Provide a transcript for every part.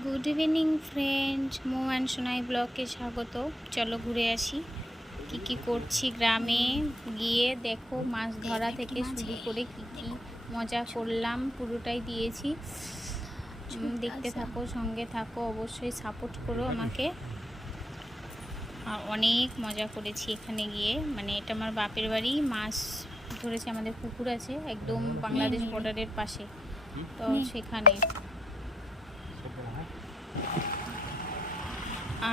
Good evening friends, Mo and Sonai ব্লগে স্বাগত। চলো ঘুরে আসি কি কি করছি গ্রামে গিয়ে। দেখো মাছ ধরা থেকে শুরু করে কি কি মজা করলাম পুরোটাই দিয়েছি। দেখতে থাকো, সঙ্গে থাকো, অবশ্যই সাপোর্ট করো আমাকে। আর অনেক মজা করেছি এখানে গিয়ে, মানে এটা আমার বাপের বাড়ি। মাছ ধরেছে, আমাদের পুকুর আছে একদম বাংলাদেশ বর্ডারের পাশে, তো সেখানে।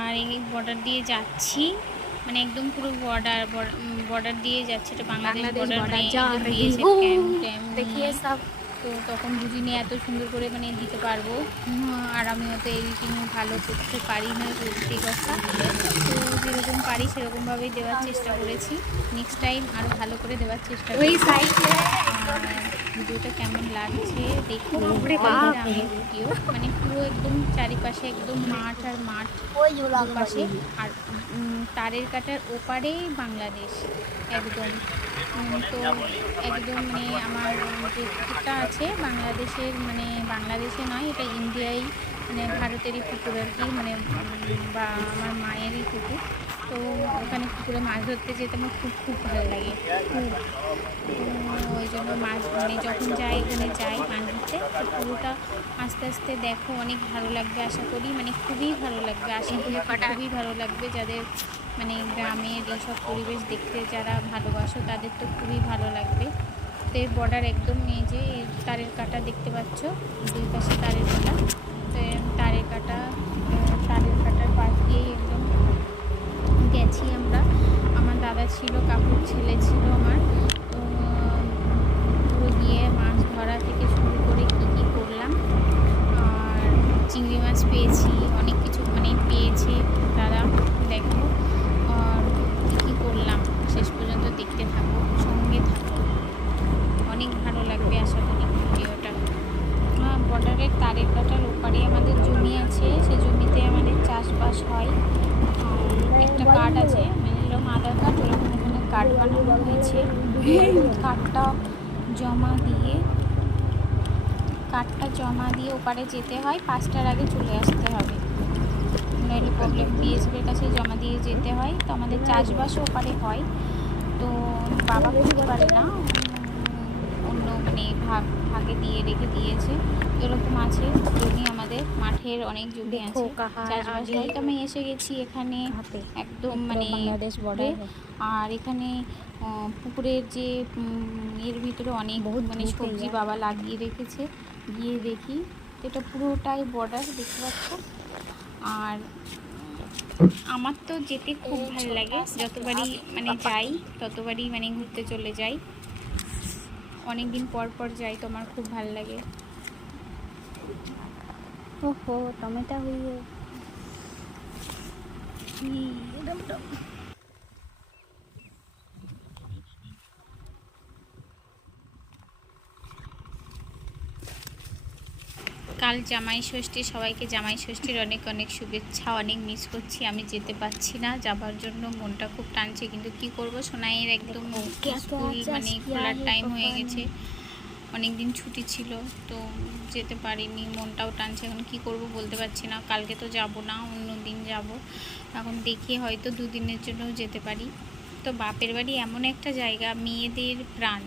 আর এই বর্ডার দিয়ে যাচ্ছি, মানে একদম পুরো বর্ডার দিয়ে যাচ্ছে, এটা বাংলাদেশ বর্ডার দিয়েছে দেখিয়ে সব। তো তখন বুঝিনি এত সুন্দর করে মানে দিতে পারবো। আর আমিও তো এডিটিং ভালো করতে পারি না, সত্যি কথা। তো যেরকম পারি সেরকমভাবেই দেওয়ার চেষ্টা করেছি। নেক্সট টাইম আরও ভালো করে দেওয়ার চেষ্টা করি। ভিডিওটা কেমন লাগছে দেখো। গ্রামের ভিডিও, মানে পুরো একদম চারিপাশে একদম মাঠ আর মাঠ দুপাশে, আর তারের কাটার ওপারেই বাংলাদেশ একদম। তো একদম মানে আমার যে পুকুরটা আছে বাংলাদেশের, মানে বাংলাদেশে নয়, এটা ইন্ডিয়ায়, মানে ভারতেরই পুকুর আর কি, মানে বা আমার মায়েরই পুকুর। তো ওখানে পুকুরে মাছ ধরতে যেতে আমার খুব খুব ভালো লাগে, খুব। ওই জন্য মাছ মানে যখন যাই ওখানে যাই মাছ ধরতে। তো পুরোটা আস্তে আস্তে দেখো, অনেক ভালো লাগবে আশা করি, মানে খুবই ভালো লাগবে আশা করি, খুবই ভালো লাগবে। যাদের মানে গ্রামের এইসব পরিবেশ দেখতে যারা ভালোবাসো তাদের তো খুবই ভালো লাগবে। তো এই বর্ডার একদম, এই যে তারের কাটা দেখতে পাচ্ছ, দুই পাশে তারের কাটা। তো তারের কাটার পাশ দিয়েই একদম গেছি আমরা। আমার দাদা ছিল, কাকুর ছেলে ছিল আমার। তো পুরো গিয়ে মাছ ধরা থেকে শুরু করে কি কি করলাম। আর চিংড়ি মাছ পেয়েছি, অনেক কিছু মানে পেয়েছে দাদা, দেখো। আর কী কী করলাম শেষ পর্যন্ত দেখতে থাকো, সঙ্গে থাকো, অনেক ভালো লাগবে আশা করি ভিডিওটা। বর্ডারের তারের কাটার ওপারে আমাদের জমি আছে, সেই জমিতে আমাদের চাষবাস হয়। একটা কার্ড আছে, মানে এরকম আধার কার্ড, ওরকম এখানে কার্ড বানানো হয়েছে। কার্ডটা জমা দিয়ে ওপারে যেতে হয়, 5টার আগে চলে আসতে হবে, নইলে প্রবলেম। বিএসএফের কাছে জমা দিয়ে যেতে হয়। তো আমাদের চাষবাসও ওপারে হয়, তো বাবা করতে পারে না, অন্য মানে ভাগে দিয়ে রেখে দিয়েছে। এরকম আছে জমি, আমাদের মাঠের অনেক জমি আছে, চাষবাস হয়। তো আমি এসে গেছি এখানে একদম মানে বাংলাদেশ বর্ডার। আর এখানে পুকুরের যে এর ভিতরে অনেক মানে সবজি বাবা লাগিয়ে রেখেছে, গিয়ে দেখি। এটা পুরোটাই বর্ডার দেখতে পাচ্ছ। আর আমার তো যেতে খুব ভালো লাগে, যতবারই মানে যাই ততবারই মানে ঘুরতে চলে যাই, অনেক দিন পর পর যাই, তো আমার খুব ভালো লাগে। ওহো টমেটো হইয়ে কাল জামাই ষষ্ঠী, সবাইকে জামাই ষষ্ঠীর অনেক অনেক শুভেচ্ছা। অনেক মিস করছি, আমি যেতে পারছি না, যাবার জন্য মনটা খুব টানছে, কিন্তু কি করব, সোনাইয়ের একদম স্কুল মানে খোলার টাইম হয়ে গেছে, অনেক দিন ছুটি ছিল, তো যেতে পারিনি, মনটাও টানছে। এখন কি করব বলতে পারছি না। কালকে তো যাব না, অন্য দিন যাব। এখন দেখি হয়তো 2 দিনের জন্যও যেতে পারি। তো বাপের বাড়ি এমন একটা জায়গা, মেয়েদের প্রাণ,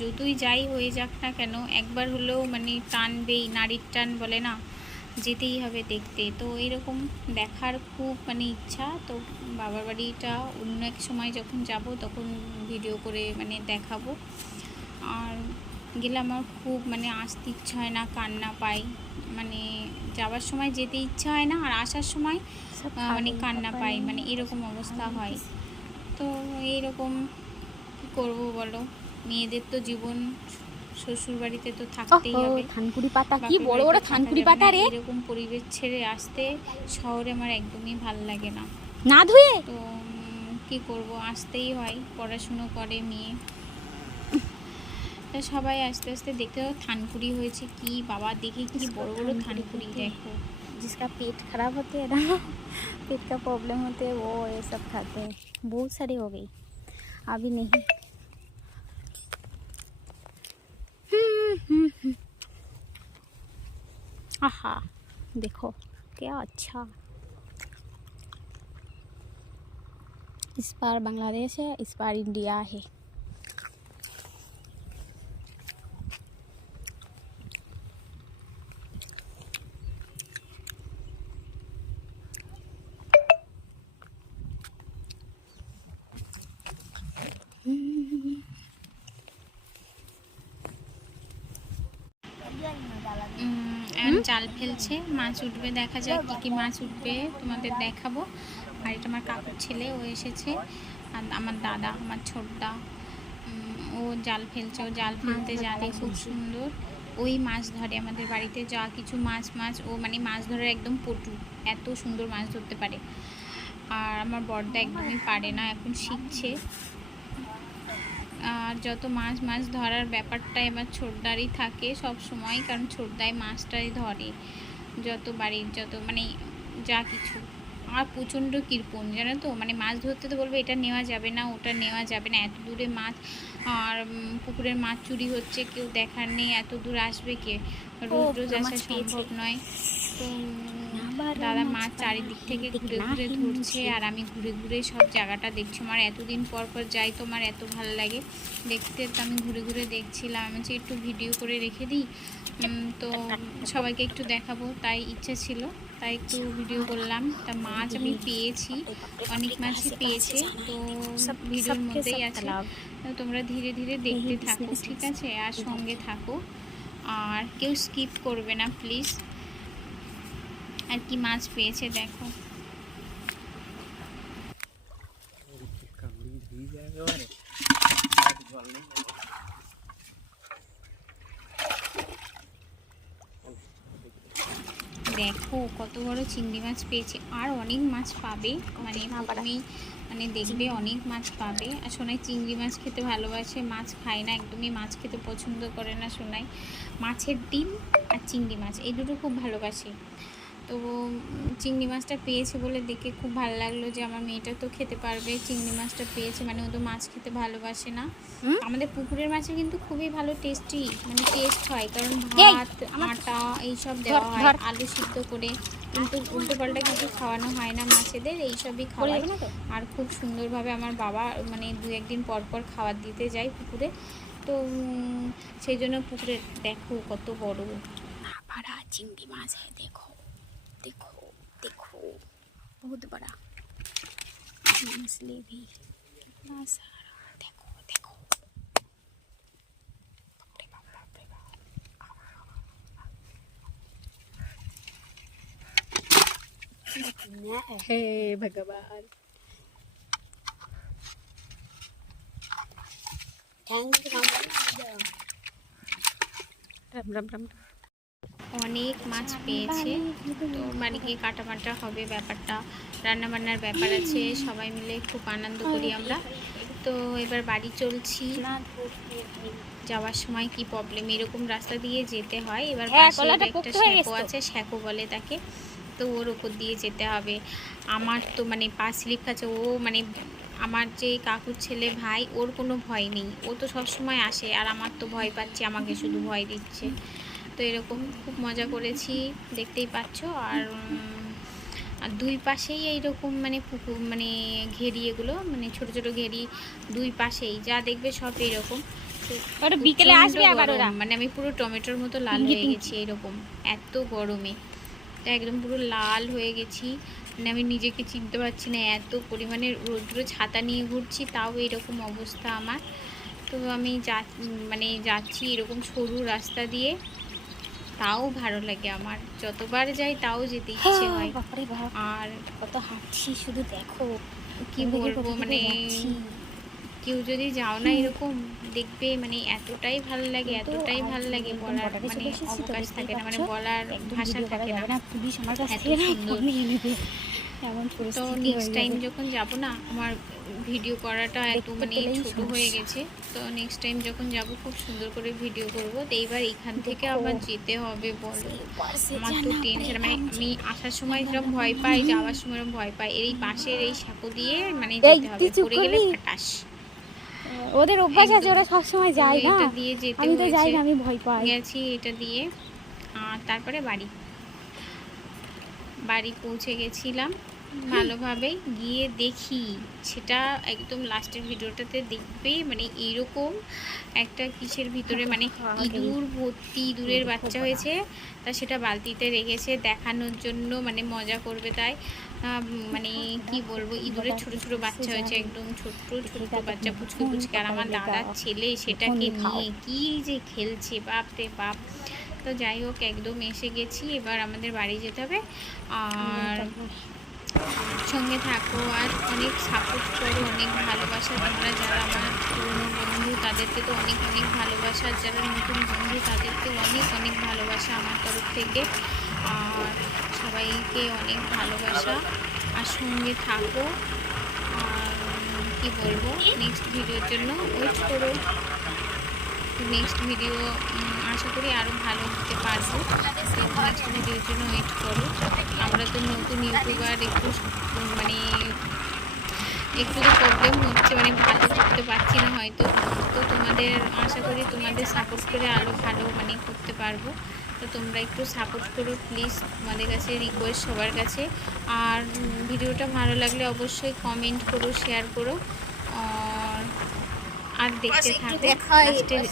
যতই যাই হয়ে যাক না কেন, একবার হলেও মানে টানবেই, নারীর টান বলে না, যেতেই হবে দেখতে। তো এরকম দেখার খুব মানে ইচ্ছা। তো বাবার বাড়িটা অন্য এক সময় যখন যাব তখন ভিডিও করে মানে দেখাবো। আর গেলে আমার খুব মানে আসতে ইচ্ছা হয় না, কান্না পাই, মানে যাওয়ার সময় যেতে ইচ্ছা হয় না, আর আসার সময় মানে কান্না পাই, মানে এরকম অবস্থা হয়। তো এইরকম কী করবো বলো, মেয়েদের তো জীবন শ্বশুর বাড়িতে তো থাকতেই হবে। থানকুড়ি পাতা, কি বড় বড় থানকুড়ি পাতা রে। এরকম পরিবেশ ছেড়ে আসতে শহরে আমার একদমই ভাল লাগে না, না ধুয়ে। তো কি করব, আসতেই হয়, পড়াশুনো করে মেয়ে। তা সবাই আস্তে আস্তে দেখতে থানকুড়ি হয়েছে, কি বাবা দেখে কি বড় বড় থানকুড়ি, দেখো। जिसका पेट खराब होते हैं ना, पेट का प्रॉब्लम होते हैं, वो ये सब खाते हैं। बहुत सारी हो गई, अभी नहीं। आहा देखो क्या अच्छा। इस पार बांग्लादेश है, इस पार इंडिया है। জাল ফেলছে, মাছ উঠবে, দেখা যাক কী কী মাছ উঠবে তোমাদের দেখাবো। আর এটা আমার কাকুর ছেলে, ও এসেছে। আর আমার দাদা, আমার ছোটদা, ও জাল ফেলছে, ও জাল ফেলতে জানে খুব সুন্দর। ওই মাছ ধরে আমাদের বাড়িতে যা কিছু মাছ ও মানে মাছ ধরার একদম পটু, এত সুন্দর মাছ ধরতে পারে। আর আমার বড়দা একদমই পারে না, এখন শিখছে। আর যত মাছ ধরার ব্যাপারটাই আমার ছোটদারই থাকে সব সময়, কারণ ছোটদাই মাছটাই ধরে যত বাড়ির যত মানে যা কিছু। আর প্রচণ্ড কৃপণ জানো তো, মানে মাছ ধরতে তো বলবে এটা নেওয়া যাবে না, ওটা নেওয়া যাবে না, এত দূরে মাছ, আর পুকুরের মাছ চুরি হচ্ছে, কেউ দেখার নেই, এত দূর আসবে কে, রোজ রোজ আসা সম্ভব নয়। তো দাদা মাছ চারিদিক থেকে ঘুরে ঘুরে ধরছে, আর আমি ঘুরে ঘুরে সব জায়গাটা দেখছি। আমার এতদিন পর যাই তো আমার এত ভালো লাগে দেখতে, তো আমি ঘুরে ঘুরে দেখছিলাম। আমি যে একটু ভিডিও করে রেখে দিই, তো সবাইকে একটু দেখাবো, তাই ইচ্ছা ছিল, তাই একটু ভিডিও করলাম। তা মাছ আমি পেয়েছি, অনেক মাছই পেয়েছে, তো ভিডিওর মধ্যেই আছে, তোমরা ধীরে ধীরে দেখতে থাকো, ঠিক আছে? আর সঙ্গে থাকো, আর কেউ স্কিপ করবে না প্লিজ। আর কি মাছ পেয়েছে দেখো। দেখো কত বড় চিংড়ি মাছ পেয়েছে, আর অনেক মাছ পাবে, মানে তুমি মানে দেখবে অনেক মাছ পাবে। আর সোনাই চিংড়ি মাছ খেতে ভালোবাসে, মাছ খায় না, একদমই মাছ খেতে পছন্দ করে না সোনাই। মাছের ডিম আর চিংড়ি মাছ এই দুটো খুব ভালোবাসে। তো চিংড়ি মাছটা পেয়েছে বলে দেখে খুব ভালো লাগলো যে আমার মেয়েটা তো খেতে পারবে, চিংড়ি মাছটা পেয়েছে, মানে ও তো মাছ খেতে ভালোবাসে না। আমাদের পুকুরের মাছে কিন্তু খুবই ভালো টেস্টি, মানে টেস্ট হয়, কারণ ভাত আটা এইসব দেওয়া হয়, আলু সিদ্ধ করে, কিন্তু উল্টো পাল্টা কিছু খাওয়ানো হয় না মাছেদের, এইসবই খাওয়াই। আর খুব সুন্দরভাবে আমার বাবা মানে 2-1 দিন পর পর খাবার দিতে যায় পুকুরে, তো সেই জন্য পুকুরে দেখো কত বড় बड़ा चिंगी माछ है। देखो देखो देखो बहुत बड़ा मछली भी, कितना सारा, देखो देखो। हे भगवान, राम राम राम। অনেক মাছ পেয়েছে, তো বাড়ি গিয়ে কাটা বাটা হবে, ব্যাপারটা রান্নাবান্নার ব্যাপার আছে, সবাই মিলে খুব আনন্দ করি আমরা। তো এবার বাড়ি চলছি, যাওয়ার সময় কি প্রবলেম, এরকম রাস্তা দিয়ে যেতে হয়। এবার পাশে একটা শ্যাকো আছে, শ্যাকো বলে তাকে, তো ওর ওপর দিয়ে যেতে হবে। আমার তো মানে পা স্লিপ খাচ্ছে, ও মানে আমার যে কাকুর ছেলে ভাই, ওর কোনো ভয় নেই, ও তো সবসময় আসে, আর আমার তো ভয় পাচ্ছে, আমাকে শুধু ভয় দিচ্ছে। তো এরকম খুব মজা করেছি, দেখতেই পাচ্ছ। আর দুই পাশেই এইরকম মানে পুকুর, মানে ঘেরি, এগুলো মানে ছোট ছোট ঘেরি, দুই পাশেই যা দেখবে সব এরকম। তো বিকেলে আসবে আবার ওরা, মানে আমি পুরো টমেটোর মতো লাল হয়ে গেছি এরকম, এত গরমে তো একদম পুরো লাল হয়ে গেছি, মানে আমি নিজেকে চিনতে পারছি না, এত পরিমাণে রৌদ্র, ছাতা নিয়ে ঘুরছি তাও এরকম অবস্থা আমার। তো আমি মানে যাচ্ছি এরকম সরু রাস্তা দিয়ে, তাও ভালো লাগে আমার, যতবার যাই তাও যেতে ইচ্ছে হয়। আর কত হাঁটছি শুধু, দেখো কি বলবো, মানে কেউ যদি যাও না এরকম দেখবে, মানে এতটাই ভালো লাগে, এতটাই ভালো লাগে, বলার মানে অবকাশ থাকে না, মানে বলার ভাষা থাকে না, পুলিশ আমার কাছ এত সুন্দর। তো নেক্সট টাইম যখন যাব না, আমার ভিডিও করাটা এত মানে ছোট হয়ে গেছে, তো নেক্সট টাইম যখন যাব খুব সুন্দর করে ভিডিও করব। তো এইবার এখান থেকে আবার যেতে হবে বলো, আমার তো টেনশন, মানে আমি আসার সময় যেরকম ভয় পাই, যাওয়ার সময় এরকম ভয় পাই, এই পাশের এই সাঁকো দিয়ে মানে যেতে হবে, পড়ে গেলে ফাটাস। ওদের অভ্যাস আছে, ওরা সব সময় যায় না, এটা দিয়ে যেতে আমি তো যাই না, আমি ভয় পাই। গেছি এটা দিয়ে, আর তারপরে বাড়ি। বাড়ি পৌঁছে গেছিলাম ভালোভাবে। গিয়ে দেখি সেটা একদম লাস্টের ভিডিওটাতে দেখবে, মানে এইরকম একটা কিসের ভিতরে মানে ইঁদুর ভর্তি, ইঁদুরের বাচ্চা হয়েছে, তা সেটা বালতিতে রেখেছে দেখানোর জন্য, মানে মজা করবে তাই। মানে কি বলবো, ইঁদুরের ছোট ছোট বাচ্চা হয়েছে, একদম ছোট্ট ছোট্ট বাচ্চা, পুচকে পুচকে। আর আমার দাদার ছেলে সেটাকে নিয়ে কি যে খেলছে, বাপ রে বাপ। তো যাই হোক, একদম এসে গেছি, এবার আমাদের বাড়ি যেতে হবে। আর সঙ্গে থাকো আর অনেক সাপোর্ট করো, অনেক ভালোবাসা তোমরা যারা আমার পুরনো বন্ধু তাদেরকে তো অনেক অনেক ভালোবাসা, আর যারা নতুন বন্ধু তাদেরকে অনেক অনেক ভালোবাসা আমার তরফ থেকে। আর সবাইকে অনেক ভালোবাসা, আর সঙ্গে থাকো। আর কি বলবো, নেক্সট ভিডিওর জন্য ওয়েট করো। নেক্সট ভিডিও আশা করি আরও ভালো দিতে পারবো, তো নেক্সট ভিডিওর জন্য ওয়েট করো। আমরা তো নতুন ইউটিউবার, একটু মানে একটু তো প্রবলেম হচ্ছে, মানে ভালো করতে পারছি না হয়তো। তো তোমাদের আশা করি তোমাদের সাপোর্ট করে আরও ভালো মানে করতে পারবো। তো তোমরা একটু সাপোর্ট করো প্লিজ, তোমাদের কাছে রিকোয়েস্ট সবার কাছে। আর ভিডিওটা ভালো লাগলে অবশ্যই কমেন্ট করো, শেয়ার করো। আর দেখতে থাকো লাস্টের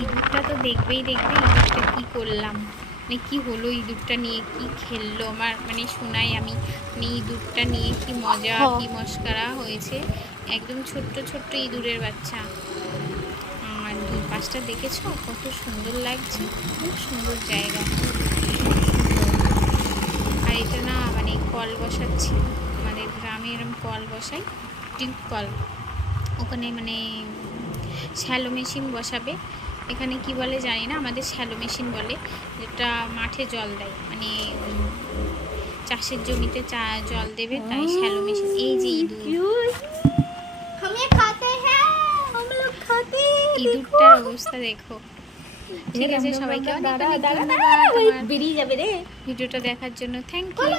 ইঁদুরটা, তো দেখবেই ইঁদুরটা কী করলাম, মানে কী হলো, ইঁদুরটা নিয়ে কি খেললো আমার মানে শোনাই আমি, মানে ইঁদুরটা নিয়ে কি মজা কি মস্করা হয়েছে। একদম ছোট্ট ছোট্ট ইঁদুরের বাচ্চা। আর দুই পাশটা দেখেছো কত সুন্দর লাগছে, খুব সুন্দর জায়গা। আর এটা না মানে কল বসাচ্ছি, আমাদের গ্রামে এরকম কল বসাই, টিউব কল, ওখানে মানে শ্যালো মেশিন বসাবে। এখানে কি বলে জানি না, আমাদের শ্যালো মেশিন বলে, যেটা মাঠে জল দেয়, মানে চাষের জমিতে জল দেবে, তাই শ্যালো মেশিন। এই যে ইঁদুর, ইঁদুরটার অবস্থা দেখো। ঠিক আছে, সবাইকে অনেক অনেক ধন্যবাদ ভিডিওটা দেখার জন্য। Thank you.